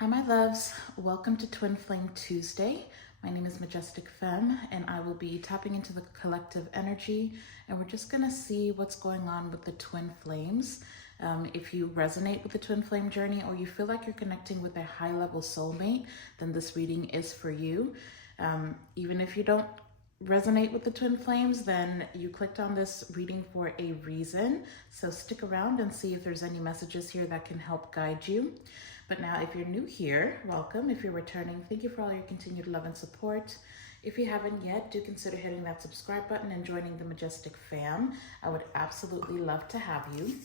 Hi, my loves. Welcome to Twin Flame Tuesday. My name is Majestic Femme, and I will be tapping into the collective energy, and we're just going to see what's going on with the twin flames. If you resonate with the twin flame journey or you feel like you're connecting with a high-level soulmate, then this reading is for you. Even if you don't resonate with the twin flames, then you clicked on this reading for a reason. So stick around and see if there's any messages here that can help guide you. But now, if you're new here, welcome. If you're returning, thank you for all your continued love and support. If you haven't yet, do consider hitting that subscribe button and joining the Majestic Fam. I would absolutely love to have you.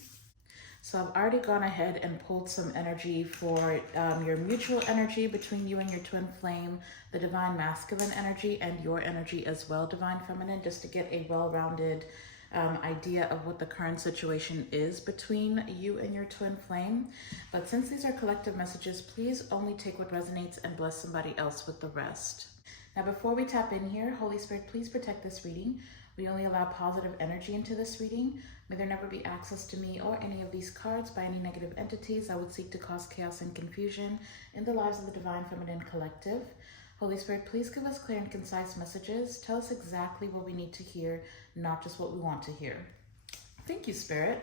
So I've already gone ahead and pulled some energy for your mutual energy between you and your twin flame, the divine masculine energy, and your energy as well, divine feminine, just to get a well-rounded idea of what the current situation is between you and your twin flame. But since these are collective messages, please only take what resonates and bless somebody else with the rest. Now, before we tap in here, Holy Spirit, please protect this reading. We only allow positive energy into this reading. May there never be access to me or any of these cards by any negative entities that would seek to cause chaos and confusion in the lives of the Divine Feminine Collective. Holy Spirit, please give us clear and concise messages. Tell us exactly what we need to hear, not just what we want to hear. Thank you, Spirit.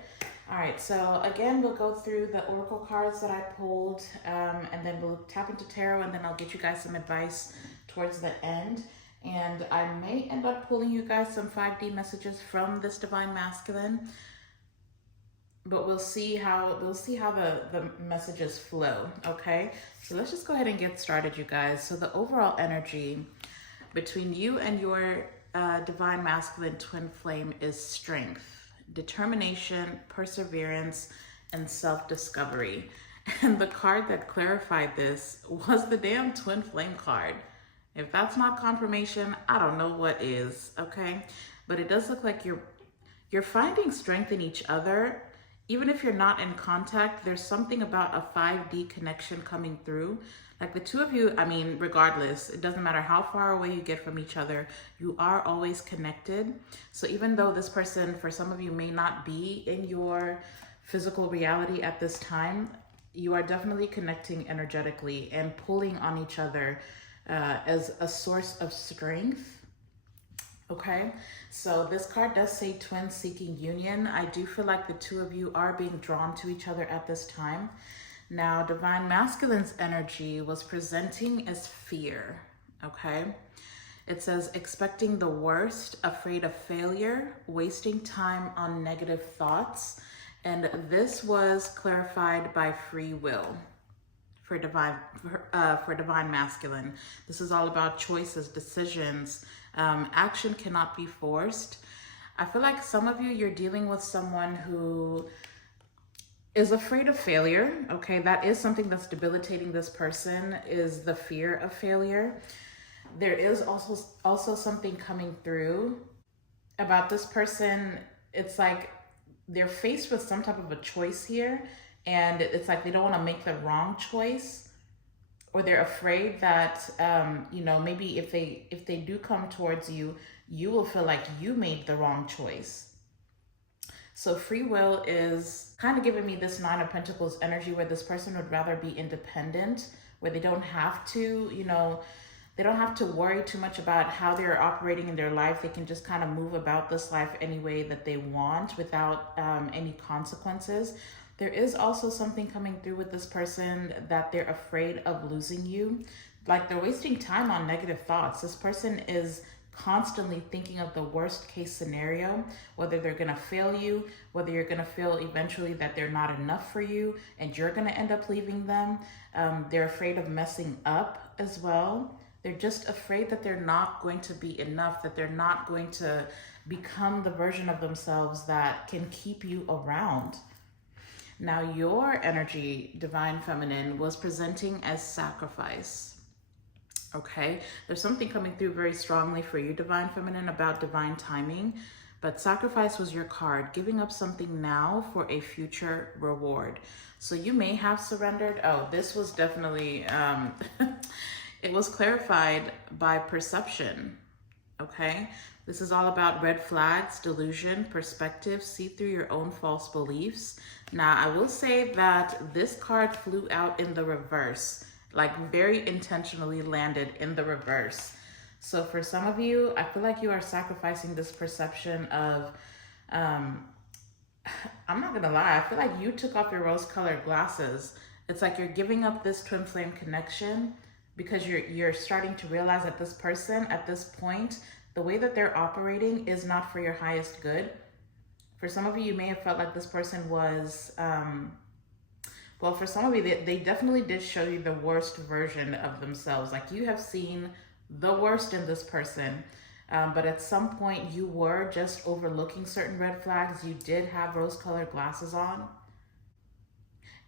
All right, so again, we'll go through the oracle cards that I pulled, and then we'll tap into tarot, and then I'll get you guys some advice towards the end. And I may end up pulling you guys some 5D messages from this divine masculine, but we'll see how the messages flow. Okay, so let's just go ahead and get started, you guys. So the overall energy between you and your divine masculine twin flame is strength, determination, perseverance, and self-discovery. And the card that clarified this was the damn twin flame card. If that's not confirmation, I don't know what is, okay? But it does look like you're finding strength in each other. Even if you're not in contact, there's something about a 5D connection coming through. Like the two of you, I mean, regardless, it doesn't matter how far away you get from each other, you are always connected. So even though this person, for some of you, may not be in your physical reality at this time, you are definitely connecting energetically and pulling on each other as a source of strength. Okay, so this card does say twin seeking union. I do feel like the two of you are being drawn to each other at this time. Now, divine masculine's energy was presenting as fear. Okay, it says expecting the worst, afraid of failure, wasting time on negative thoughts, and this was clarified by free will. For divine masculine, this is all about choices, decisions. Action cannot be forced. I feel like some of you, you're dealing with someone who is afraid of failure. Okay, that is something that's debilitating this person, is the fear of failure. There is also something coming through about this person. It's like they're faced with some type of a choice here, and it's like they don't want to make the wrong choice, or they're afraid that maybe if they do come towards you, you will feel like you made the wrong choice. So free will is kind of giving me this Nine of Pentacles energy, where this person would rather be independent, where they don't have to, they don't have to worry too much about how they're operating in their life. They can just kind of move about this life any way that they want without any consequences. There is also something coming through with this person that they're afraid of losing you. Like they're wasting time on negative thoughts. This person is constantly thinking of the worst case scenario, whether they're gonna fail you, whether you're gonna feel eventually that they're not enough for you and you're gonna end up leaving them. They're afraid of messing up as well. They're just afraid that they're not going to be enough, that they're not going to become the version of themselves that can keep you around. Now, your energy, divine feminine, was presenting as sacrifice. Okay, there's something coming through very strongly for you, divine feminine, about divine timing, but sacrifice was your card, giving up something now for a future reward. So you may have surrendered. Oh, this was definitely, it was clarified by perception. Okay, this is all about red flags, delusion, perspective, see through your own false beliefs. Now, I will say that this card flew out in the reverse. like very intentionally landed in the reverse. So for some of you, I feel like you are sacrificing this perception of, I'm not gonna lie, I feel like you took off your rose-colored glasses. It's like you're giving up this twin flame connection because you're starting to realize that this person at this point, the way that they're operating is not for your highest good. For some of you, you may have felt like this person was, well, for some of you, they definitely did show you the worst version of themselves. Like you have seen the worst in this person. But at some point you were just overlooking certain red flags. You did have rose-colored glasses on.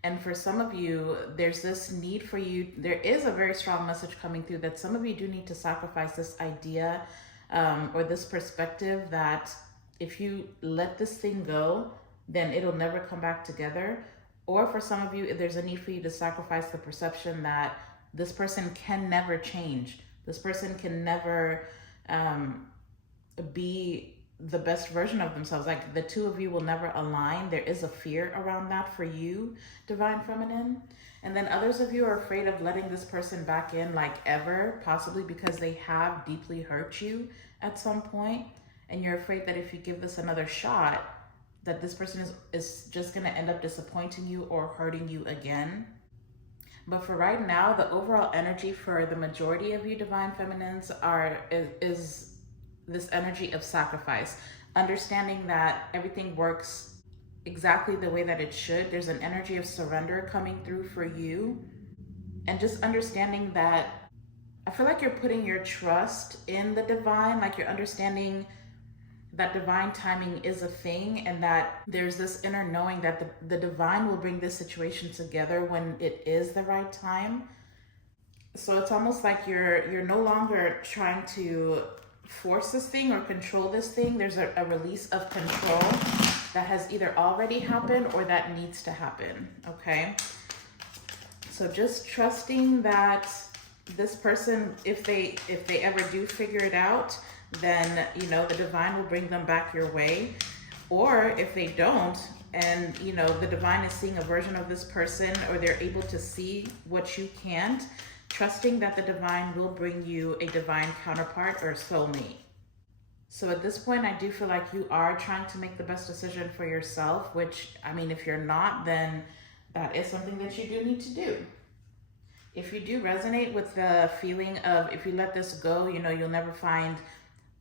And for some of you, there's this need for you. There is a very strong message coming through that some of you do need to sacrifice this idea or this perspective that if you let this thing go, then it'll never come back together. Or for some of you, there's a need for you to sacrifice the perception that this person can never change. This person can never be the best version of themselves. Like the two of you will never align. There is a fear around that for you, Divine Feminine. And then others of you are afraid of letting this person back in like ever, possibly because they have deeply hurt you at some point. And you're afraid that if you give this another shot, that this person is just gonna end up disappointing you or hurting you again. But for right now, the overall energy for the majority of you Divine Feminines is this energy of sacrifice, understanding that everything works exactly the way that it should. There's an energy of surrender coming through for you, and just understanding that I feel like you're putting your trust in the divine, like you're understanding that divine timing is a thing, and that there's this inner knowing that the divine will bring this situation together when it is the right time. So it's almost like you're no longer trying to force this thing or control this thing. There's a release of control that has either already happened or that needs to happen, okay? So just trusting that this person, if they ever do figure it out, then, you know, the divine will bring them back your way. Or if they don't, and, you know, the divine is seeing a version of this person, or they're able to see what you can't, trusting that the divine will bring you a divine counterpart or soulmate. So at this point, I do feel like you are trying to make the best decision for yourself, which, I mean, if you're not, then that is something that you do need to do. If you do resonate with the feeling of, if you let this go, you know, you'll never find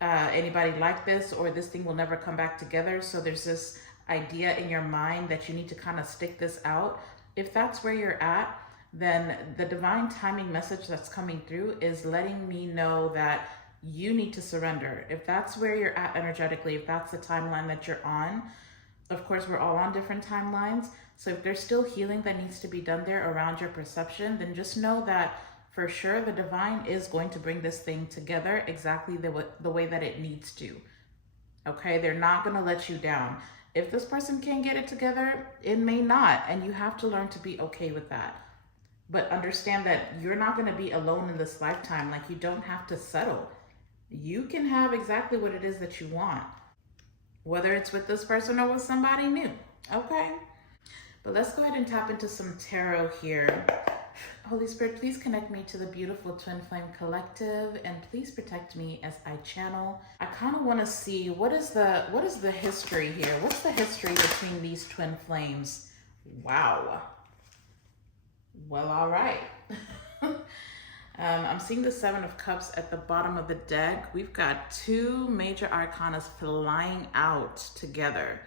anybody like this, or this thing will never come back together. So there's this idea in your mind that you need to kind of stick this out. If that's where you're at, then the divine timing message that's coming through is letting me know that you need to surrender. If that's where you're at energetically, if that's the timeline that you're on, of course, we're all on different timelines. So if there's still healing that needs to be done there around your perception, then just know that for sure the divine is going to bring this thing together exactly the way that it needs to. Okay, they're not going to let you down. If this person can't get it together, it may not, and you have to learn to be okay with that. But understand that you're not going to be alone in this lifetime. Like, you don't have to settle. You can have exactly what it is that you want, whether it's with this person or with somebody new. Okay, but let's go ahead and tap into some tarot here. Holy Spirit, please connect me to the beautiful Twin Flame Collective, and please protect me as I channel. I kind of want to see what is the history here. What's the history between these twin flames? Wow. Well, all right. I'm seeing the Seven of Cups at the bottom of the deck. We've got two major arcanas flying out together.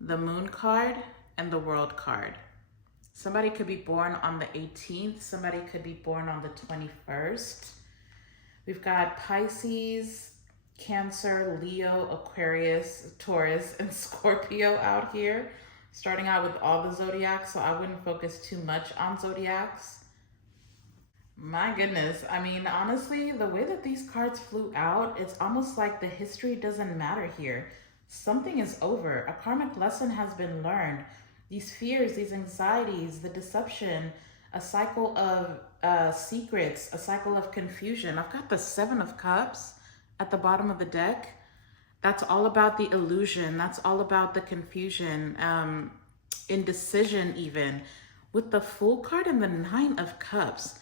The Moon card and the World card. Somebody could be born on the 18th. Somebody could be born on the 21st. We've got Pisces, Cancer, Leo, Aquarius, Taurus, and Scorpio out here. Starting out with all the zodiacs, so I wouldn't focus too much on zodiacs. My goodness, I mean, honestly, the way that these cards flew out, it's almost like the history doesn't matter here. Something is over. A karmic lesson has been learned. These fears, these anxieties, the deception, a cycle of secrets, a cycle of confusion. I've got the Seven of Cups at the bottom of the deck. That's all about the illusion. That's all about the confusion, indecision even. With the Fool card and the Nine of Cups,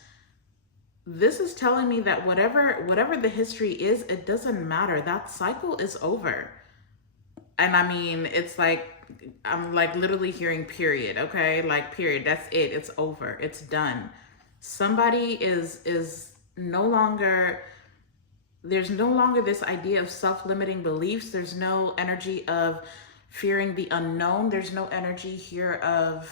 this is telling me that whatever the history is, it doesn't matter. That cycle is over. And I mean, it's like, I'm like literally hearing period, okay? Like period, that's it. It's over. It's done. Somebody is no longer, there's no longer this idea of self-limiting beliefs. There's no energy of fearing the unknown. There's no energy here of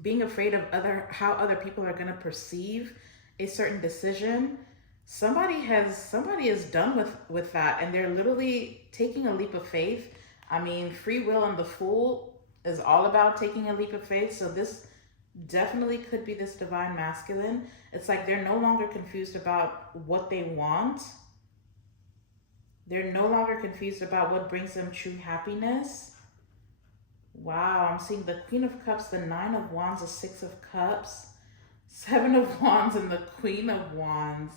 being afraid of how other people are going to perceive a certain decision. Somebody is done with that, and they're literally taking a leap of faith. I mean, free will and the Fool is all about taking a leap of faith. So this definitely could be this divine masculine. It's like they're no longer confused about what they want. They're no longer confused about what brings them true happiness. Wow, I'm seeing the Queen of Cups, the Nine of Wands, the Six of Cups, Seven of Wands, and the Queen of Wands.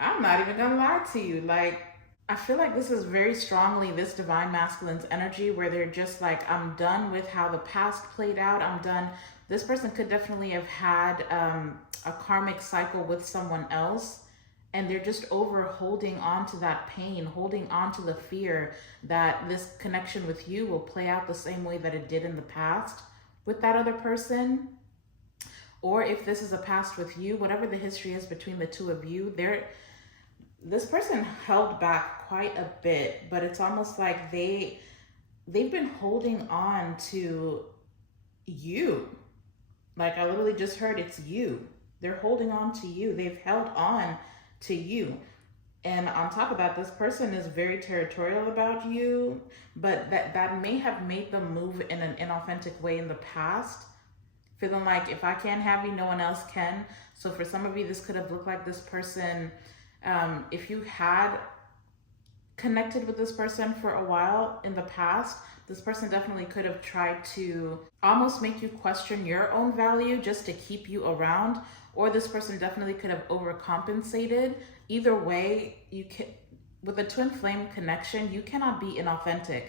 I'm not even gonna lie to you. Like, I feel like this is very strongly this divine masculine's energy where they're just like, I'm done with how the past played out. I'm done. This person could definitely have had a karmic cycle with someone else, and they're just over holding on to that pain, holding on to the fear that this connection with you will play out the same way that it did in the past with that other person. Or if this is a past with you, whatever the history is between the two of you, this person held back quite a bit, but it's almost like they've been holding on to you. Like, I literally just heard it's you. They're holding on to you. They've held on to you. And on top of that, this person is very territorial about you, but that may have made them move in an inauthentic way in the past, feeling like if I can't have you, no one else can. So for some of you, this could have looked like this person, if you had connected with this person for a while in the past, this person definitely could have tried to almost make you question your own value just to keep you around. Or this person definitely could have overcompensated. Either way, with a twin flame connection, you cannot be inauthentic.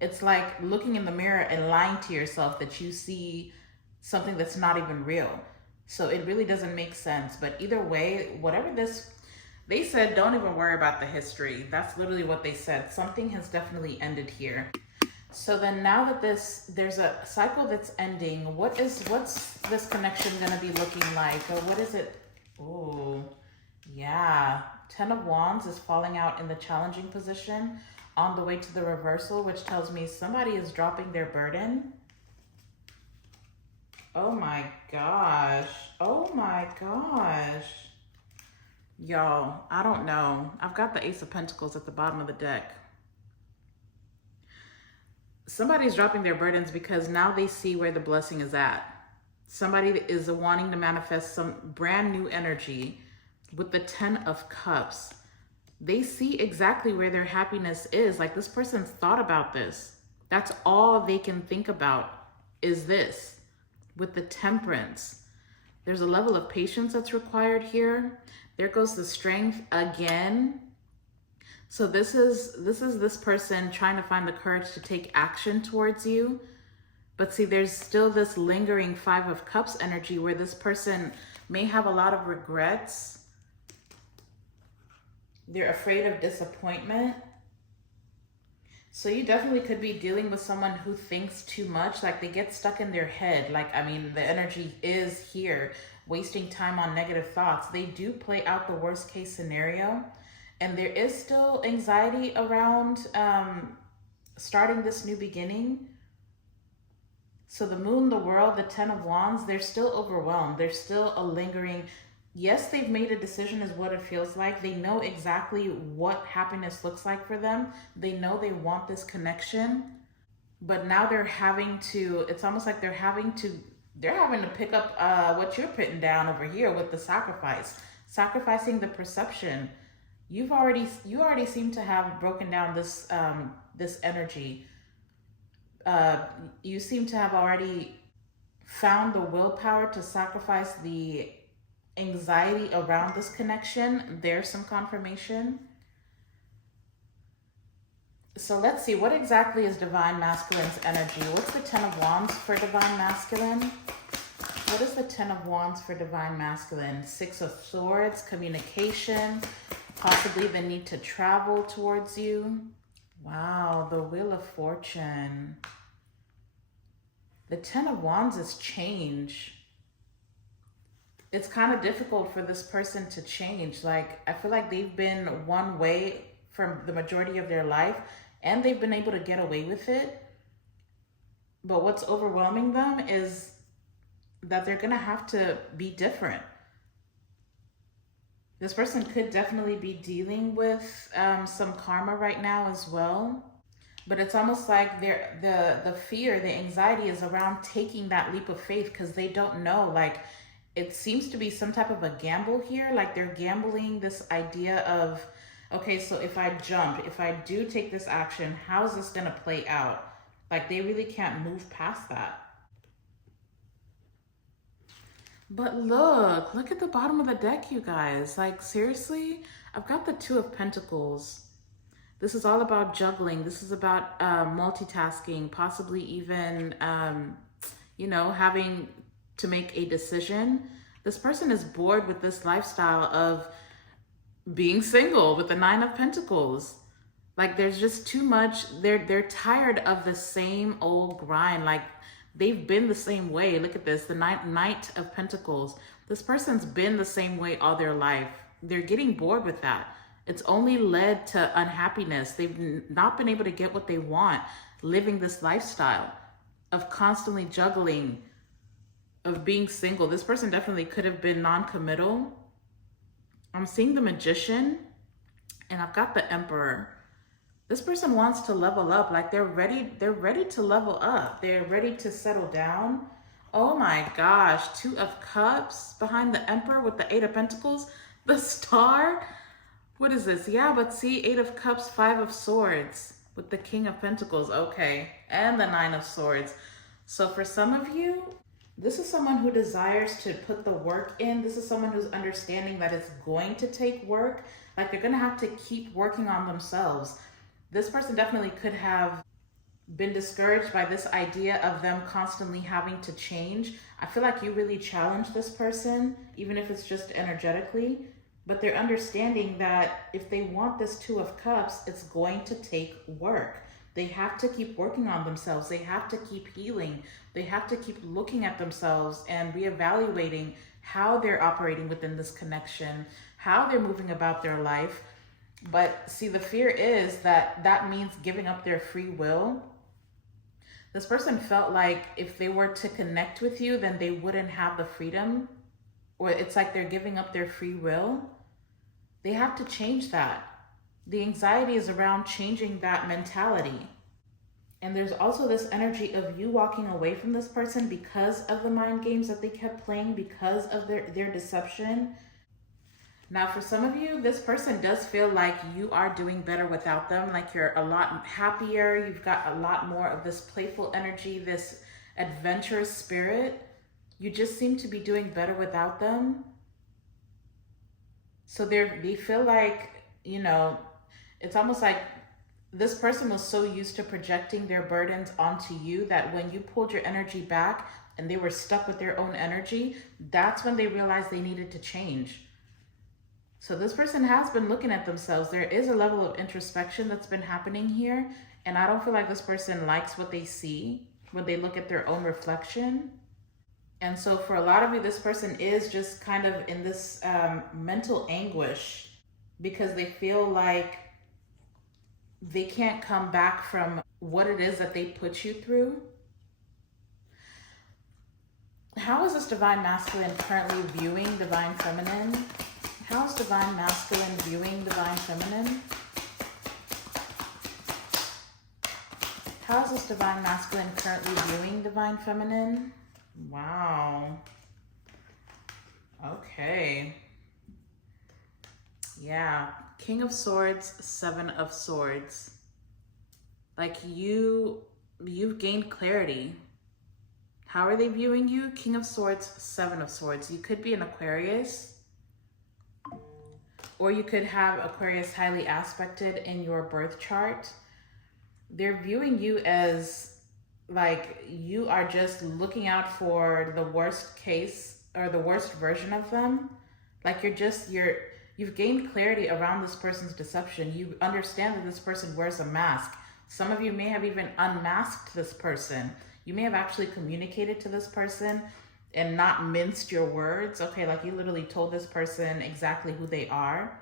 It's like looking in the mirror and lying to yourself that you see something that's not even real. So it really doesn't make sense. But either way, they said, don't even worry about the history. That's literally what they said. Something has definitely ended here. So then now that there's a cycle that's ending, what's this connection gonna be looking like? Or what is it? Oh, yeah. Ten of Wands is falling out in the challenging position on the way to the reversal, which tells me somebody is dropping their burden. Oh my gosh. Oh my gosh. Y'all, I don't know. I've got the Ace of Pentacles at the bottom of the deck. Somebody's dropping their burdens because now they see where the blessing is at. Somebody is wanting to manifest some brand new energy with the Ten of Cups. They see exactly where their happiness is. Like, this person's thought about this. That's all they can think about is this. With the Temperance, there's a level of patience that's required here. There goes the Strength again. So this is this person trying to find the courage to take action towards you. But see, there's still this lingering Five of Cups energy where this person may have a lot of regrets. They're afraid of disappointment. So you definitely could be dealing with someone who thinks too much, like they get stuck in their head. Like, I mean, the energy is here, wasting time on negative thoughts. They do play out the worst case scenario. And there is still anxiety around starting this new beginning. So the Moon, the World, the Ten of Wands, they're still overwhelmed. There's still a lingering, yes, they've made a decision is what it feels like. They know exactly what happiness looks like for them. They know they want this connection. But now they're having to, it's almost like they're having to pick up what you're putting down over here with the sacrifice. Sacrificing the perception. You already seem to have broken down this this energy. You seem to have already found the willpower to sacrifice the anxiety around this connection. There's some confirmation. So let's see, what exactly is Divine Masculine's energy? What's the Ten of Wands for Divine Masculine? What is the Ten of Wands for Divine Masculine? Six of Swords, communication, possibly the need to travel towards you. Wow, the Wheel of Fortune. The Ten of Wands is change. It's kind of difficult for this person to change. Like, I feel like they've been one way for the majority of their life, and they've been able to get away with it. But what's overwhelming them is that they're gonna have to be different. This person could definitely be dealing with some karma right now as well. But it's almost like the fear, the anxiety is around taking that leap of faith because they don't know. Like, it seems to be some type of a gamble here. Like, they're gambling this idea of, okay, so if I jump, if I do take this action, how is this going to play out? Like, they really can't move past that. But look at the bottom of the deck, you guys. Like, seriously, I've got the Two of Pentacles. This is all about juggling. This is about multitasking, possibly even, you know, having to make a decision. This person is bored with this lifestyle of being single with the Nine of Pentacles. Like, there's just too much. They're tired of the same old grind. Like, they've been the same way. Look at this, the Knight of Pentacles. This person's been the same way all their life. They're getting bored with that. It's only led to unhappiness. They've not been able to get what they want, living this lifestyle of constantly juggling, of being single. This person definitely could have been non-committal. I'm seeing the Magician, and I've got the Emperor. This person wants to level up. Like, they're ready to level up. They're ready to settle down. Oh my gosh, Two of Cups behind the Emperor with the Eight of Pentacles, the Star. What is this? Yeah, but see, Eight of Cups, Five of Swords with the King of Pentacles. Okay, and the Nine of Swords. So for some of you, this is someone who desires to put the work in. This is someone who's understanding that it's going to take work. Like, they're going to have to keep working on themselves. This person definitely could have been discouraged by this idea of them constantly having to change. I feel like you really challenge this person, even if it's just energetically. But they're understanding that if they want this Two of Cups, it's going to take work. They have to keep working on themselves. They have to keep healing. They have to keep looking at themselves and reevaluating how they're operating within this connection, how they're moving about their life. But see, the fear is that that means giving up their free will. This person felt like if they were to connect with you, then they wouldn't have the freedom, or it's like they're giving up their free will. They have to change that. The anxiety is around changing that mentality. And there's also this energy of you walking away from this person because of the mind games that they kept playing, because of their deception. Now, for some of you, this person does feel like you are doing better without them. Like, you're a lot happier. You've got a lot more of this playful energy, this adventurous spirit. You just seem to be doing better without them. So they feel like, you know, it's almost like this person was so used to projecting their burdens onto you that when you pulled your energy back and they were stuck with their own energy, that's when they realized they needed to change. So this person has been looking at themselves. There is a level of introspection that's been happening here. And I don't feel like this person likes what they see when they look at their own reflection. And so for a lot of you, this person is just kind of in this mental anguish because they feel like they can't come back from what it is that they put you through. How is this Divine Masculine currently viewing Divine Feminine? How is Divine Masculine viewing Divine Feminine? How is this Divine Masculine currently viewing Divine Feminine? Wow. Okay. Yeah. King of Swords, Seven of Swords. Like, you've gained clarity. How are they viewing you? King of Swords, Seven of Swords. You could be an Aquarius. Or you could have Aquarius highly aspected in your birth chart. They're viewing you as Like you are just looking out for the worst case or the worst version of them. Like you've gained clarity around this person's deception. You understand that this person wears a mask. Some of you may have even unmasked this person. You may have actually communicated to this person and not minced your words. Okay, like you literally told this person exactly who they are.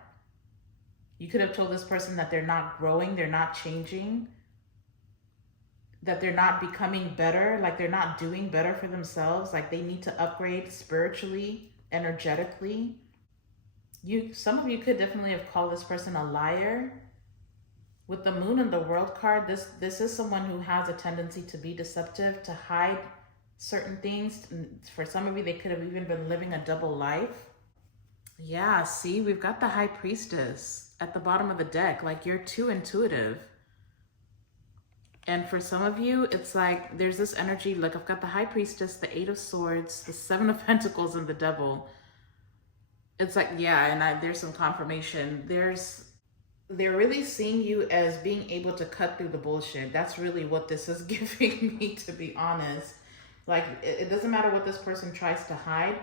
You could have told this person that they're not growing, they're not changing, that they're not becoming better, like they're not doing better for themselves, like they need to upgrade spiritually, energetically. Some of you could definitely have called this person a liar. With the moon and the world card, this is someone who has a tendency to be deceptive, to hide certain things. For some of you, they could have even been living a double life. Yeah, see, we've got the High Priestess at the bottom of the deck. Like, you're too intuitive. And for some of you, it's like there's this energy, like I've got the High Priestess, the Eight of Swords, the Seven of Pentacles, and the Devil. It's like, yeah, and there's some confirmation. They're really seeing you as being able to cut through the bullshit. That's really what this is giving me, to be honest. Like, it doesn't matter what this person tries to hide.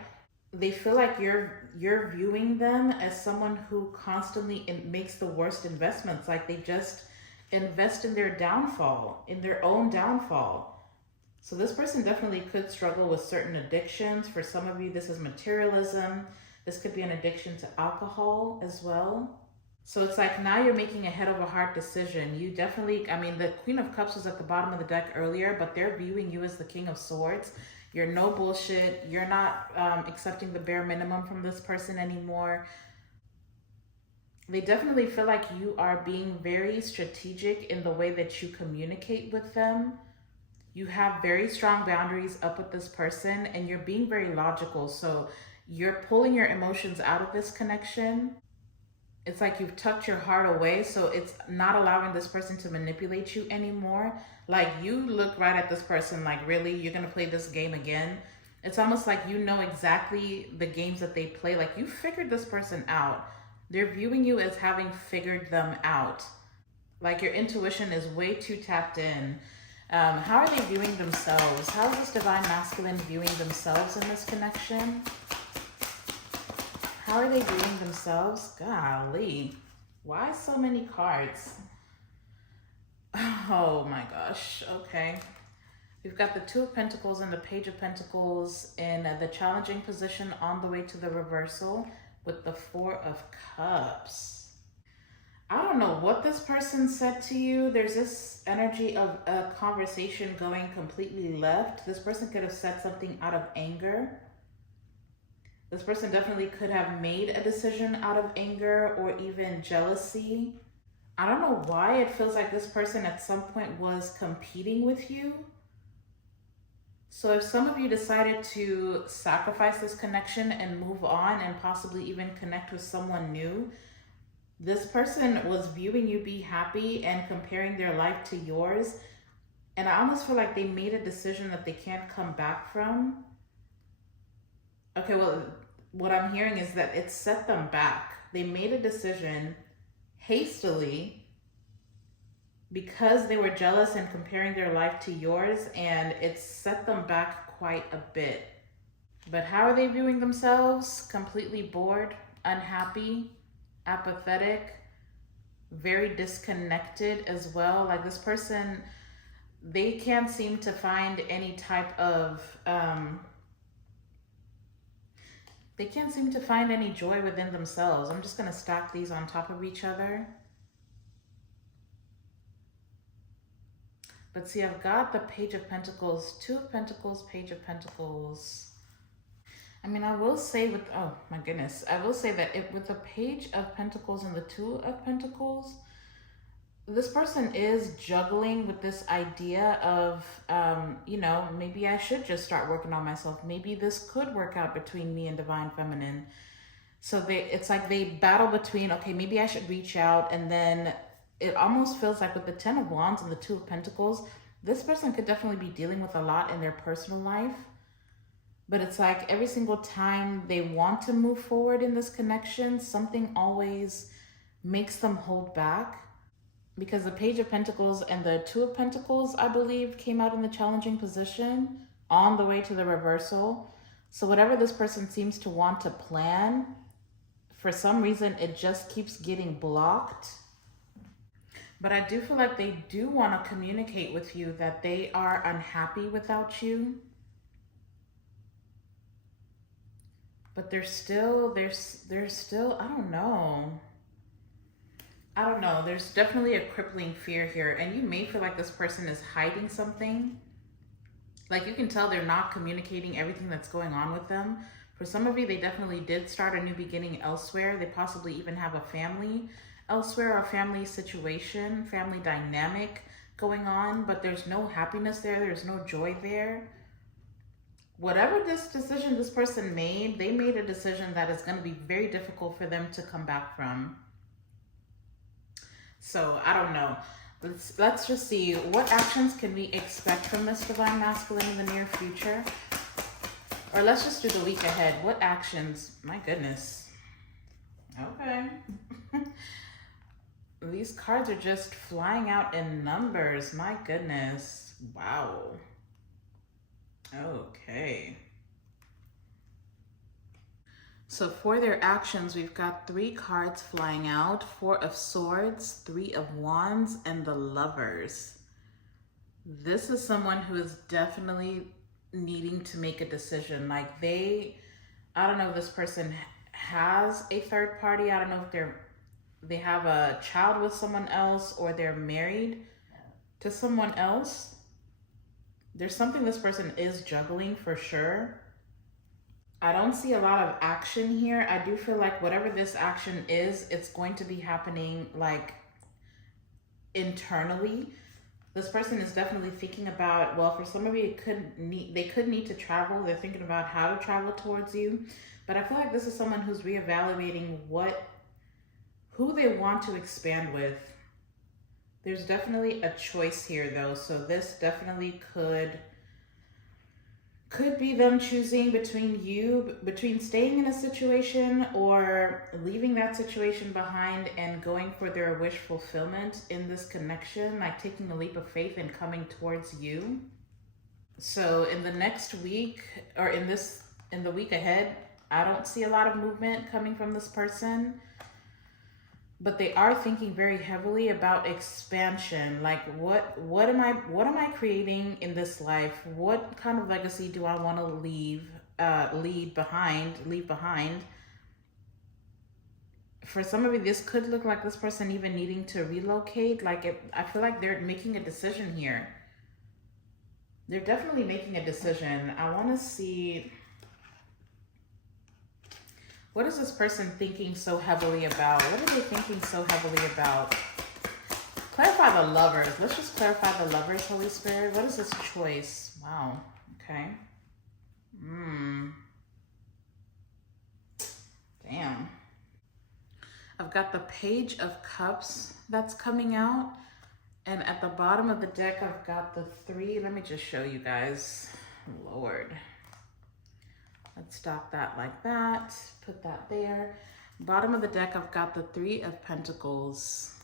They feel like you're viewing them as someone who constantly makes the worst investments. Like they just invest in their downfall, in their own downfall. So this person definitely could struggle with certain addictions. For some of you, this is materialism. This could be an addiction to alcohol as well. So it's like now you're making a head over heart decision. You definitely, I mean, the Queen of Cups was at the bottom of the deck earlier, but they're viewing you as the King of Swords. You're no bullshit. You're not accepting the bare minimum from this person anymore. They definitely feel like you are being very strategic in the way that you communicate with them. You have very strong boundaries up with this person and you're being very logical. So you're pulling your emotions out of this connection. It's like you've tucked your heart away, so it's not allowing this person to manipulate you anymore. Like you look right at this person like, really, you're gonna play this game again? It's almost like you know exactly the games that they play. Like you figured this person out. They're viewing you as having figured them out. Like your intuition is way too tapped in. How are they viewing themselves? How is this divine masculine viewing themselves in this connection? How are they viewing themselves? Golly, why so many cards? Oh my gosh, okay. We've got the Two of Pentacles and the Page of Pentacles in the challenging position on the way to the reversal with the Four of Cups. I don't know what this person said to you. There's this energy of a conversation going completely left. This person could have said something out of anger. This person definitely could have made a decision out of anger or even jealousy. I don't know why it feels like this person at some point was competing with you. So if some of you decided to sacrifice this connection and move on and possibly even connect with someone new, this person was viewing you be happy and comparing their life to yours. And I almost feel like they made a decision that they can't come back from. Okay, well, what I'm hearing is that it set them back. They made a decision hastily because they were jealous and comparing their life to yours, and it set them back quite a bit. But how are they viewing themselves? Completely bored, unhappy, apathetic, very disconnected as well. Like this person, they can't seem to find any type of they can't seem to find any joy within themselves. I'm just going to stack these on top of each other. But see, I've got the Page of Pentacles, Two of Pentacles, Page of Pentacles. I mean, I will say with, oh my goodness, I will say that with the Page of Pentacles and the Two of Pentacles, this person is juggling with this idea of, you know, maybe I should just start working on myself. Maybe this could work out between me and Divine Feminine. So it's like they battle between, okay, maybe I should reach out. And then it almost feels like with the Ten of Wands and the Two of Pentacles, this person could definitely be dealing with a lot in their personal life. But it's like every single time they want to move forward in this connection, something always makes them hold back. because the Page of Pentacles and the Two of Pentacles, I believe, came out in the challenging position on the way to the reversal. So whatever this person seems to want to plan, for some reason, it just keeps getting blocked. But I do feel like they do want to communicate with you that they are unhappy without you. But they're still, I don't know. I don't know. There's definitely a crippling fear here. And you may feel like this person is hiding something. Like you can tell they're not communicating everything that's going on with them. For some of you, they definitely did start a new beginning elsewhere. They possibly even have a family elsewhere, or a family situation, family dynamic going on, but there's no happiness there. There's no joy there. Whatever this decision this person made, they made a decision that is going to be very difficult for them to come back from. So I don't know. Let's just see, what actions can we expect from this Divine Masculine in the near future? Or let's just do the week ahead. What actions? My goodness. Okay. These cards are just flying out in numbers. My goodness. Wow. Okay. So for their actions, we've got 3 cards flying out: 4 of Swords, 3 of Wands, and the Lovers. This is someone who is definitely needing to make a decision. Like I don't know if this person has a third party. I don't know if they have a child with someone else, or they're married to someone else. There's something this person is juggling for sure. I don't see a lot of action here. I do feel like whatever this action is, it's going to be happening like internally. This person is definitely thinking about, well, for some of you, they could need to travel. They're thinking about how to travel towards you. But I feel like this is someone who's reevaluating who they want to expand with. There's definitely a choice here though. So this definitely could be them choosing between staying in a situation or leaving that situation behind and going for their wish fulfillment in this connection, like taking a leap of faith and coming towards you. So in the next week, or in the week ahead, I don't see a lot of movement coming from this person. But they are thinking very heavily about expansion. Like what am I creating in this life? What kind of legacy do I want to leave behind? For some of you, this could look like this person even needing to relocate. I feel like they're making a decision here. They're definitely making a decision. I want to see, what is this person thinking so heavily about? What are they thinking so heavily about? Clarify the Lovers. Let's just clarify the Lovers, Holy Spirit. What is this choice? Wow. Okay. Damn. I've got the Page of Cups that's coming out. And at the bottom of the deck, I've got the 3. Let me just show you guys. Lord. Let's stop that like that. Put that there. Bottom of the deck, I've got the 3 of Pentacles.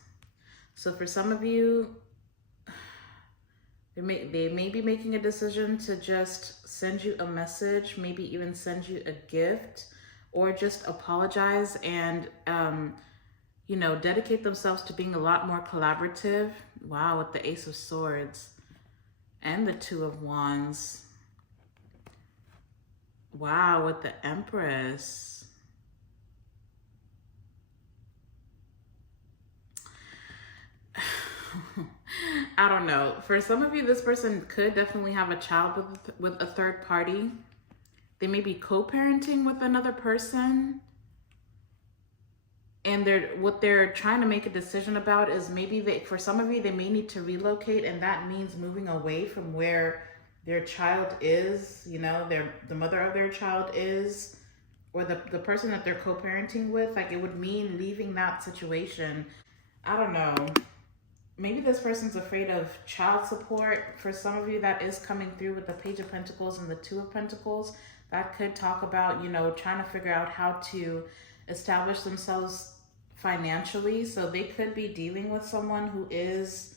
So for some of you, they may be making a decision to just send you a message, maybe even send you a gift, or just apologize and, dedicate themselves to being a lot more collaborative. Wow, with the Ace of Swords and the 2 of Wands. Wow, with the Empress. I don't know. For some of you, this person could definitely have a child with a third party. They may be co-parenting with another person. And what they're trying to make a decision about is maybe for some of you, they may need to relocate, and that means moving away from where their child is, the mother of their child is, or the person that they're co-parenting with. Like, it would mean leaving that situation. I don't know. Maybe this person's afraid of child support. For some of you, that is coming through with the Page of Pentacles and the 2 of Pentacles. That could talk about, trying to figure out how to establish themselves financially. So they could be dealing with someone who is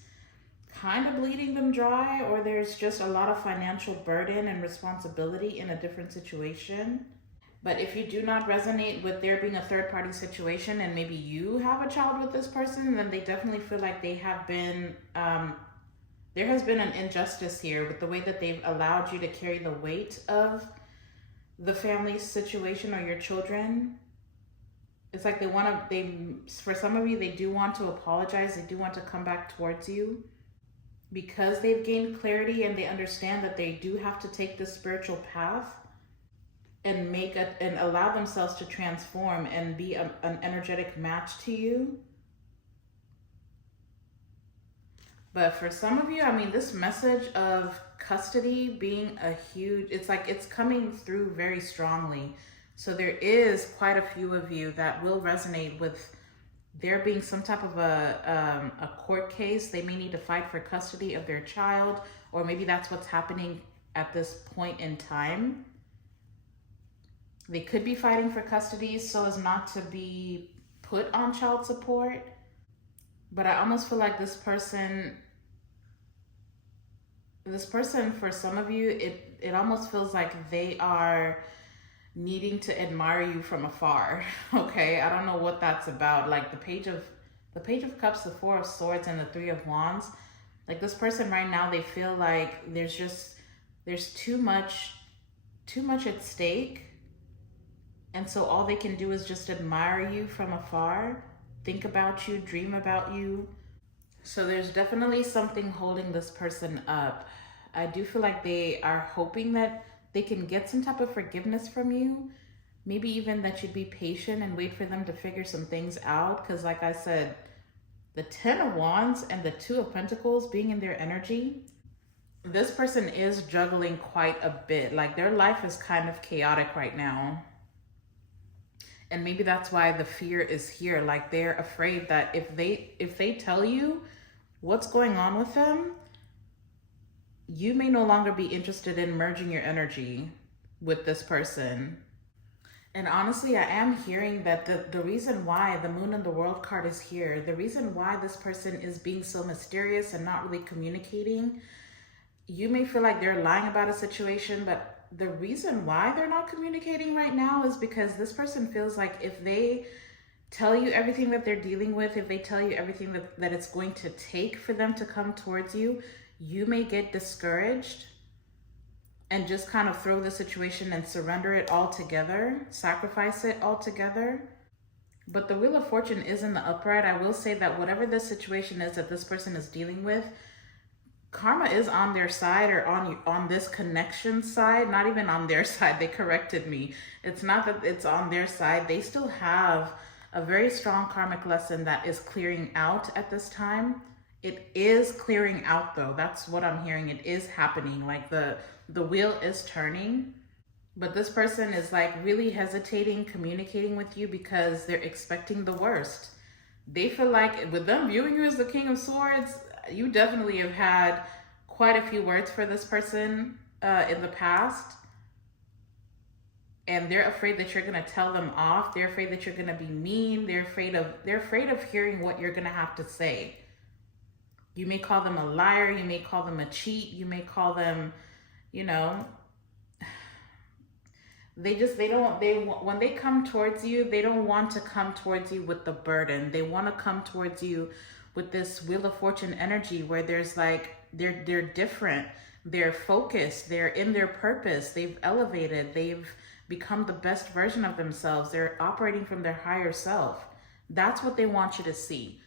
kind of bleeding them dry, or there's just a lot of financial burden and responsibility in a different situation. But if you do not resonate with there being a third party situation and maybe you have a child with this person, then they definitely feel like they have been, there has been an injustice here with the way that they've allowed you to carry the weight of the family situation or your children. It's like for some of you, they do want to apologize. They do want to come back towards you because they've gained clarity and they understand that they do have to take this spiritual path and and allow themselves to transform and be an energetic match to you. But for some of you, I mean, this message of custody being a huge, it's like it's coming through very strongly. So there is quite a few of you that will resonate with there being some type of a court case. They may need to fight for custody of their child, or maybe that's what's happening at this point in time. They could be fighting for custody so as not to be put on child support. But I almost feel like this person, for some of you, it almost feels like they are needing to admire you from afar. Okay, I don't know what that's about. Like the page of cups, the 4 of swords, and the 3 of wands. Like this person right now, they feel like there's too much at stake. And so all they can do is just admire you from afar, think about you, dream about you. So there's definitely something holding this person up. I do feel like they are hoping that they can get some type of forgiveness from you. Maybe even that you'd be patient and wait for them to figure some things out. Because like I said, the 10 of wands and the 2 of pentacles being in their energy, this person is juggling quite a bit. Like their life is kind of chaotic right now. And maybe that's why the fear is here. Like they're afraid that if they tell you what's going on with them, you may no longer be interested in merging your energy with this person. And honestly, I am hearing that the reason why the Moon and the World card is here, the reason why this person is being so mysterious and not really communicating, you may feel like they're lying about a situation, but the reason why they're not communicating right now is because this person feels like if they tell you everything that they're dealing with, if they tell you everything that it's going to take for them to come towards you, you may get discouraged and just kind of throw the situation and surrender it all together, sacrifice it altogether. But the Wheel of Fortune is in the upright. I will say that whatever the situation is that this person is dealing with, karma is on their side, or on this connection side, not even on their side. They corrected me. It's not that it's on their side. They still have a very strong karmic lesson that is clearing out at this time. It is clearing out though. That's what I'm hearing. It is happening. Like the wheel is turning, but this person is like really hesitating communicating with you because they're expecting the worst. They feel like with them viewing you as the King of Swords, you definitely have had quite a few words for this person in the past. And they're afraid that you're going to tell them off. They're afraid that you're going to be mean. They're afraid of hearing what you're going to have to say. You may call them a liar. You may call them a cheat. You may call them, you know, when they come towards you, they don't want to come towards you with the burden. They want to come towards you with this Wheel of Fortune energy where there's like, they're different. They're focused. They're in their purpose. They've elevated. They've become the best version of themselves. They're operating from their higher self. That's what they want you to see.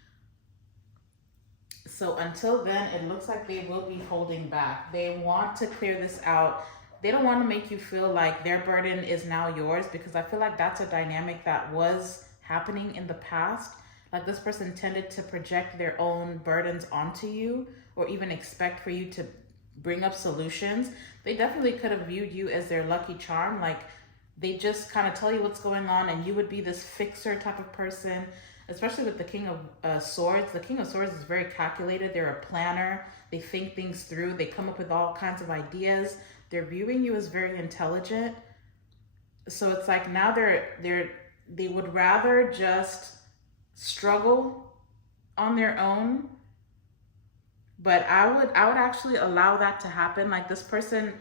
So until then, it looks like they will be holding back. They want to clear this out. They don't want to make you feel like their burden is now yours, because I feel like that's a dynamic that was happening in the past. Like this person tended to project their own burdens onto you, or even expect for you to bring up solutions. They definitely could have viewed you as their lucky charm. Like they just kind of tell you what's going on and you would be this fixer type of person, especially with the King of Swords. The King of Swords is very calculated. They're a planner. They think things through. They come up with all kinds of ideas. They're viewing you as very intelligent. So it's like now they would rather just struggle on their own. But I would actually allow that to happen. Like this person,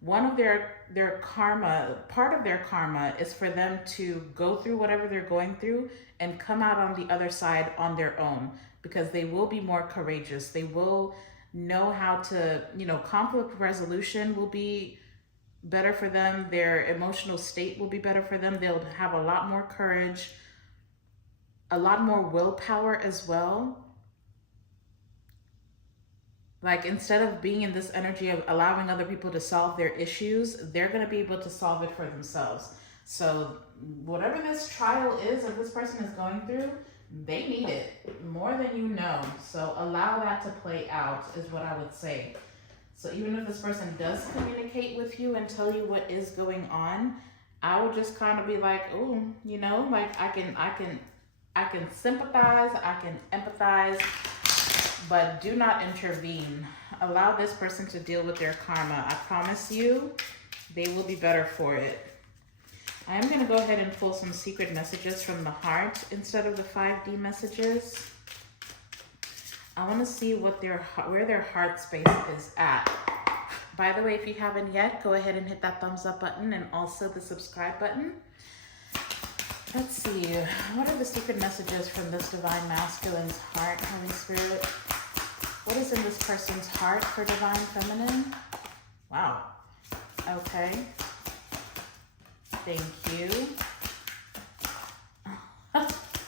one of their karma, part of their karma is for them to go through whatever they're going through and come out on the other side on their own, because they will be more courageous. They will know how to, conflict resolution will be better for them. Their emotional state will be better for them. They'll have a lot more courage, a lot more willpower as well. Like instead of being in this energy of allowing other people to solve their issues, they're going to be able to solve it for themselves. So whatever this trial is that this person is going through, they need it more than you know. So allow that to play out is what I would say. So even if this person does communicate with you and tell you what is going on, I would just kind of be like, oh, like I can sympathize, I can empathize, but do not intervene. Allow this person to deal with their karma. I promise you, they will be better for it. I am going to go ahead and pull some secret messages from the heart instead of the 5D messages. I want to see where their heart space is at. By the way, if you haven't yet, go ahead and hit that thumbs up button and also the subscribe button. Let's see, what are the secret messages from this Divine Masculine's heart, Holy Spirit? What is in this person's heart for Divine Feminine? Wow. Okay. Thank you.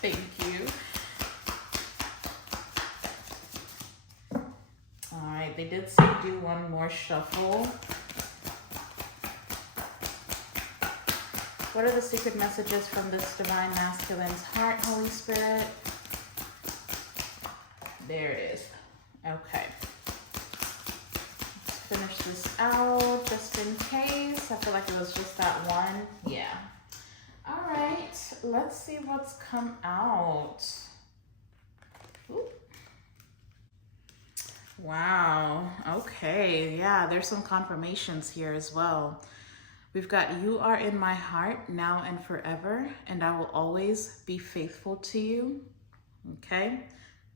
Thank you. All right, they did say do one more shuffle. What are the secret messages from this Divine Masculine's heart, Holy Spirit? There it is. Okay. Let's finish this out just in case. I feel like it was just that one. Yeah. All right. Let's see what's come out. Ooh. Wow. Okay. Yeah, there's some confirmations here as well. We've got, you are in my heart now and forever, and I will always be faithful to you. Okay.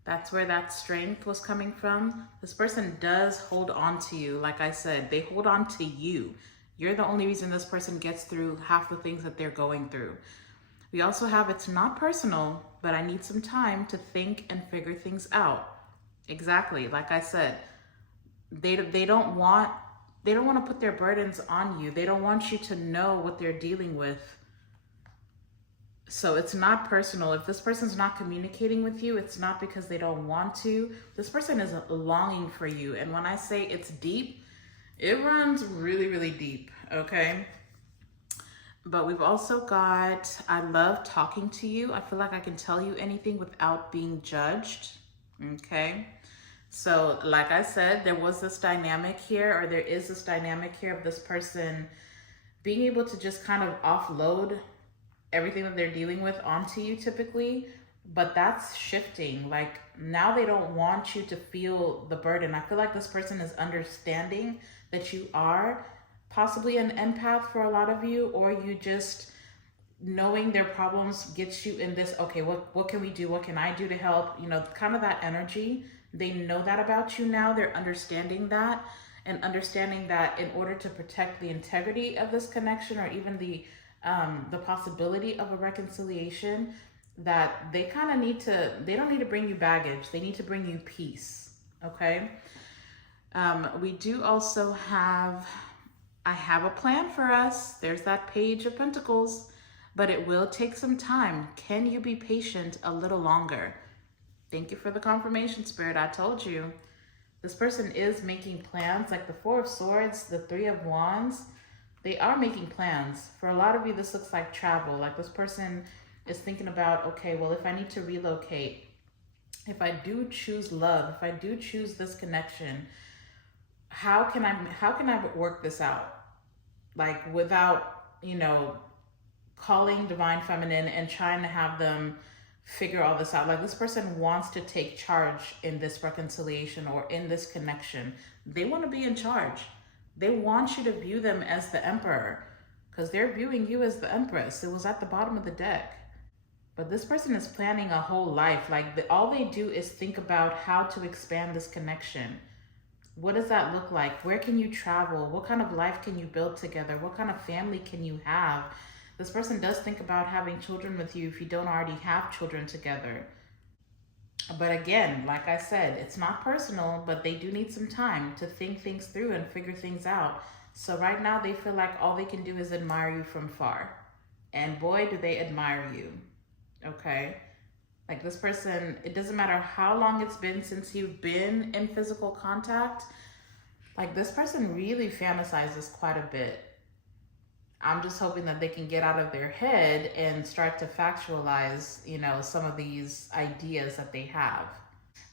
That's where that strength was coming from. This person does hold on to you. Like I said, they hold on to you. You're the only reason this person gets through half the things that they're going through. We also have, it's not personal, but I need some time to think and figure things out. Exactly. Like I said, they don't want to put their burdens on you. They don't want you to know what they're dealing with. So it's not personal. If this person's not communicating with you, it's not because they don't want to. This person is longing for you. And when I say it's deep, it runs really, really deep, okay? But we've also got, I love talking to you. I feel like I can tell you anything without being judged, okay? So like I said, there was this dynamic here, or there is this dynamic here of this person being able to just kind of offload everything that they're dealing with onto you typically, but that's shifting. Like now they don't want you to feel the burden. I feel like this person is understanding that you are possibly an empath for a lot of you, or you just knowing their problems gets you in this, okay, what can we do? What can I do to help? Kind of that energy. They know that about you now. They're understanding that, and understanding that in order to protect the integrity of this connection, or even the possibility of a reconciliation, that they kind of need to, they don't need to bring you baggage. They need to bring you peace. Okay. We do also have, I have a plan for us. There's that Page of Pentacles, but it will take some time. Can you be patient a little longer? Thank you for the confirmation, Spirit. I told you. This person is making plans, like the Four of Swords, the Three of Wands. They are making plans. For a lot of you, this looks like travel. Like this person is thinking about, okay, well, if I need to relocate, if I do choose love, if I do choose this connection, how can I work this out? Like without, calling Divine Feminine and trying to have them figure all this out. Like this person wants to take charge in this reconciliation or in this connection. They want to be in charge. They want you to view them as the Emperor, because they're viewing you as the Empress. It was at the bottom of the deck. But this person is planning a whole life. Like all they do is think about how to expand this connection. What does that look like? Where can you travel? What kind of life can you build together? What kind of family can you have? This person does think about having children with you if you don't already have children together. But again, like I said, it's not personal, but they do need some time to think things through and figure things out. So right now they feel like all they can do is admire you from far. And boy, do they admire you. Okay? Like this person, it doesn't matter how long it's been since you've been in physical contact. Like this person really fantasizes quite a bit. I'm just hoping that they can get out of their head and start to factualize, you know, some of these ideas that they have.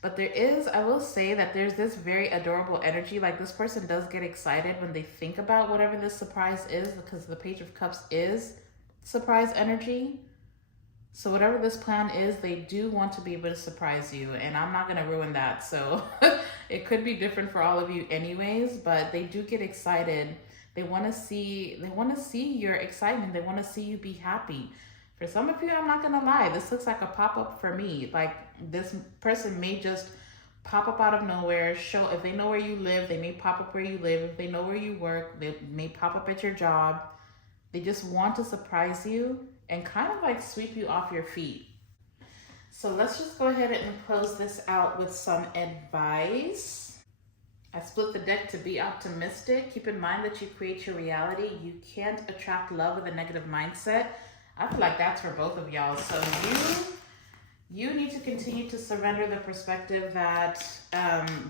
But there is, I will say that there's this very adorable energy. Like this person does get excited when they think about whatever this surprise is, because the Page of Cups is surprise energy. So whatever this plan is, they do want to be able to surprise you, and I'm not going to ruin that. So it could be different for all of you anyways, but they do get excited. They want to see your excitement. They want to see you be happy. For some of you, I'm not going to lie, this looks like a pop-up for me. Like this person may just pop up out of nowhere, show, if they know where you live, they may pop up where you live. If they know where you work, they may pop up at your job. They just want to surprise you and kind of like sweep you off your feet. So let's just go ahead and close this out with some advice. I split the deck to be optimistic. Keep in mind that you create your reality. You can't attract love with a negative mindset. I feel like that's for both of y'all. So you need to continue to surrender the perspective that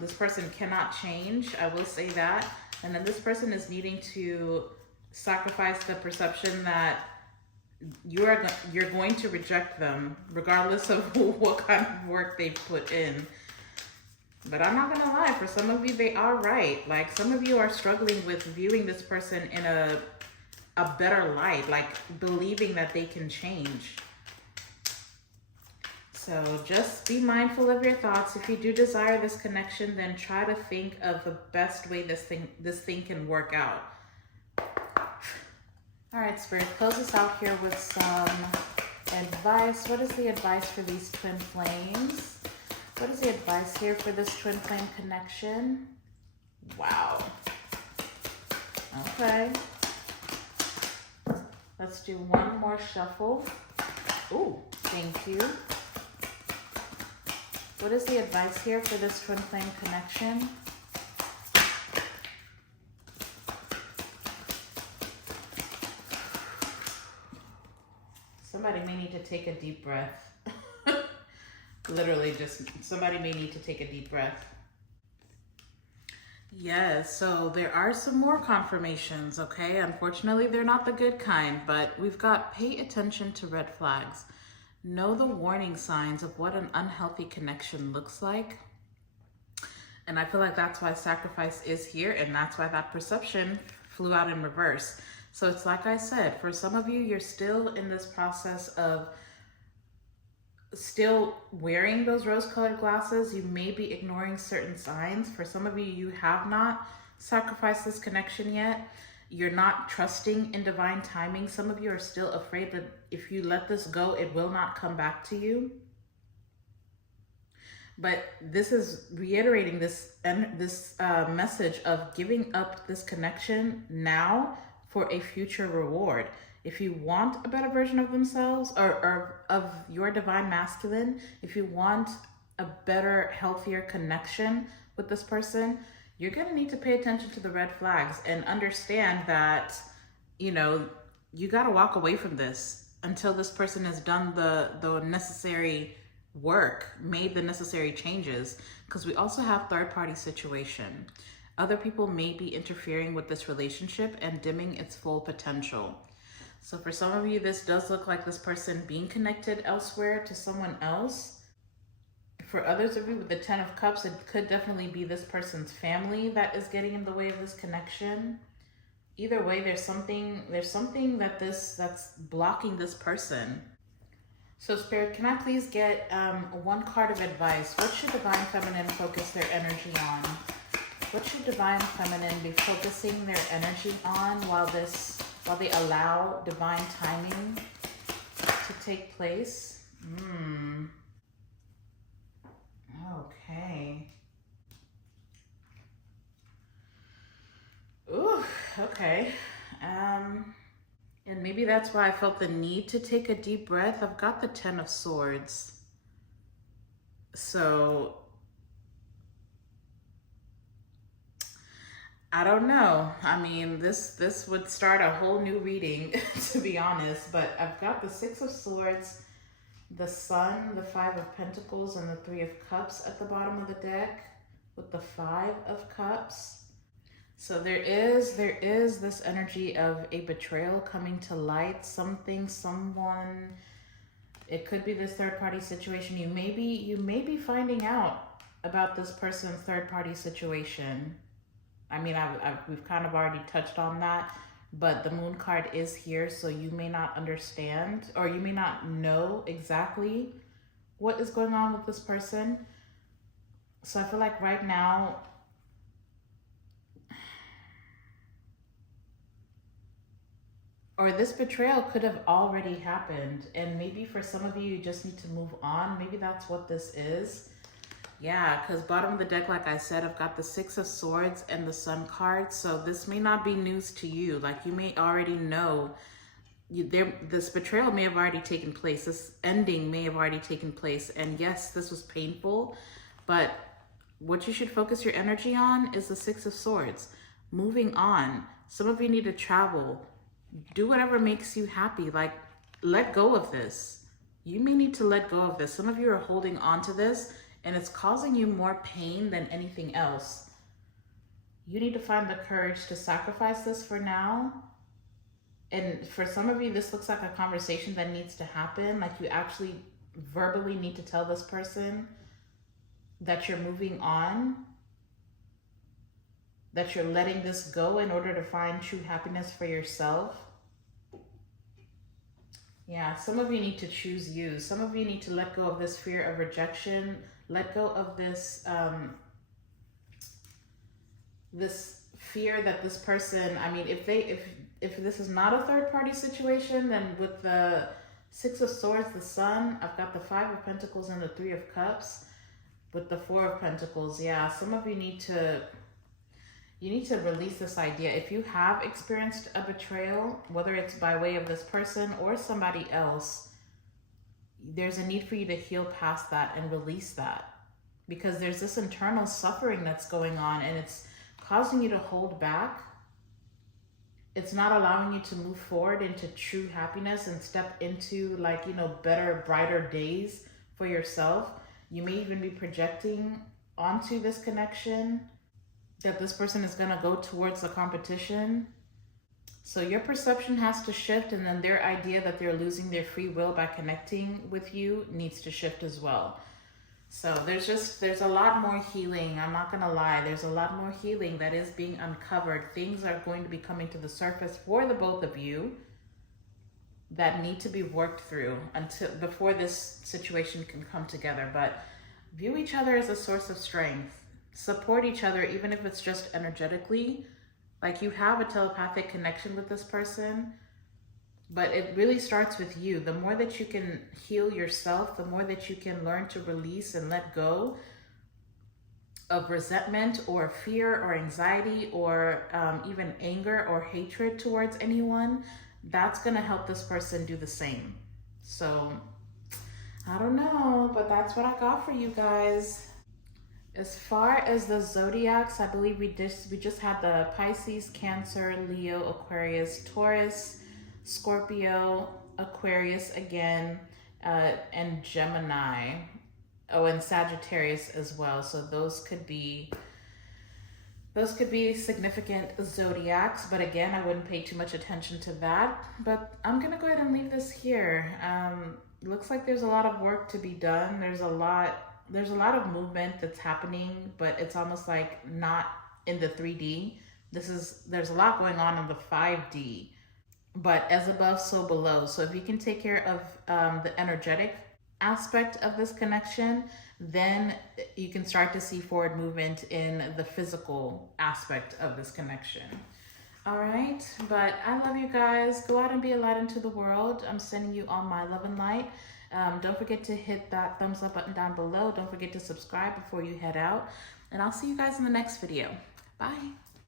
this person cannot change. I will say that. And then this person is needing to sacrifice the perception that you're going to reject them regardless of what kind of work they put in. But I'm not gonna lie, for some of you they are right. Like some of you are struggling with viewing this person in a better light, like believing that they can change. So just be mindful of your thoughts. If you do desire this connection, then try to think of the best way this thing can work out. All right, Spirit, close us out here with some advice. What is the advice for these twin flames? What is the advice here for this twin flame connection? Wow. Okay. Let's do one more shuffle. Ooh, thank you. What is the advice here for this twin flame connection? Somebody may need to take a deep breath. Literally just, somebody may need to take a deep breath. Yes, so there are some more confirmations, okay? Unfortunately, they're not the good kind, but we've got pay attention to red flags. Know the warning signs of what an unhealthy connection looks like. And I feel like that's why sacrifice is here, and that's why that perception flew out in reverse. So it's like I said, for some of you, you're still in this process of still wearing those rose-colored glasses. You may be ignoring certain signs. For some of you, you have not sacrificed this connection yet. You're not trusting in divine timing. Some of you are still afraid that if you let this go, it will not come back to you. But this is reiterating this message of giving up this connection now for a future reward. If you want a better version of themselves or of your divine masculine, if you want a better, healthier connection with this person, you're going to need to pay attention to the red flags and understand that, you know, you got to walk away from this until this person has done the necessary work, made the necessary changes, because we also have third-party situation. Other people may be interfering with this relationship and dimming its full potential. So for some of you, this does look like this person being connected elsewhere to someone else. For others of you with the 10 of Cups, it could definitely be this person's family that is getting in the way of this connection. Either way, there's something that's blocking this person. So Spirit, can I please get one card of advice? What should Divine Feminine focus their energy on? What should Divine Feminine be focusing their energy on while they allow divine timing to take place? Okay. Ooh, okay. And maybe that's why I felt the need to take a deep breath. I've got the Ten of Swords. So I don't know. I mean, this would start a whole new reading, to be honest. But I've got the Six of Swords, the Sun, the Five of Pentacles, and the Three of Cups at the bottom of the deck, with the Five of Cups. So there is this energy of a betrayal coming to light. Something, someone. It could be this third party situation. You may be finding out about this person's third party situation. I mean, we've kind of already touched on that, but the Moon card is here, so you may not understand, or you may not know exactly what is going on with this person. So I feel like right now, or this betrayal could have already happened, and maybe for some of you, you just need to move on. Maybe that's what this is. Yeah, because bottom of the deck, like I said, I've got the Six of Swords and the Sun card. So this may not be news to you. Like, you may already know this betrayal may have already taken place. This ending may have already taken place. And yes, this was painful. But what you should focus your energy on is the Six of Swords. Moving on. Some of you need to travel. Do whatever makes you happy. Like, let go of this. You may need to let go of this. Some of you are holding on to this, and it's causing you more pain than anything else. You need to find the courage to sacrifice this for now. And for some of you, this looks like a conversation that needs to happen. Like, you actually verbally need to tell this person that you're moving on, that you're letting this go in order to find true happiness for yourself. Yeah, some of you need to choose you. Some of you need to let go of this fear of rejection. Let go of this this fear that this person, I mean, if this is not a third party situation, then with the Six of Swords, the Sun, I've got the Five of Pentacles and the Three of Cups with the Four of Pentacles. Yeah, some of you need to release this idea. If you have experienced a betrayal, whether it's by way of this person or somebody else, there's a need for you to heal past that and release that, because there's this internal suffering that's going on, and it's causing you to hold back. It's not allowing you to move forward into true happiness and step into, like, you know, better, brighter days for yourself. You may even be projecting onto this connection that this person is going to go towards the competition. So your perception has to shift, and then their idea that they're losing their free will by connecting with you needs to shift as well. So there's a lot more healing. I'm not going to lie. There's a lot more healing that is being uncovered. Things are going to be coming to the surface for the both of you that need to be worked through before this situation can come together. But view each other as a source of strength. Support each other, even if it's just energetically. Like, you have a telepathic connection with this person, but it really starts with you. The more that you can heal yourself, the more that you can learn to release and let go of resentment or fear or anxiety or even anger or hatred towards anyone, that's going to help this person do the same. So I don't know, but that's what I got for you guys. As far as the zodiacs, I believe we just had the Pisces, Cancer, Leo, Aquarius, Taurus, Scorpio, Aquarius again, and Gemini. Oh, and Sagittarius as well. So those could be significant zodiacs, but again, I wouldn't pay too much attention to that. But I'm gonna go ahead and leave this here. Looks like there's a lot of work to be done. There's a lot of movement that's happening, but it's almost like not in the 3D. There's a lot going on in the 5D, but as above, so below. So if you can take care of the energetic aspect of this connection, then you can start to see forward movement in the physical aspect of this connection. All right, but I love you guys. Go out and be a light into the world. I'm sending you all my love and light. Don't forget to hit that thumbs up button down below. Don't forget to subscribe before you head out. And I'll see you guys in the next video. Bye.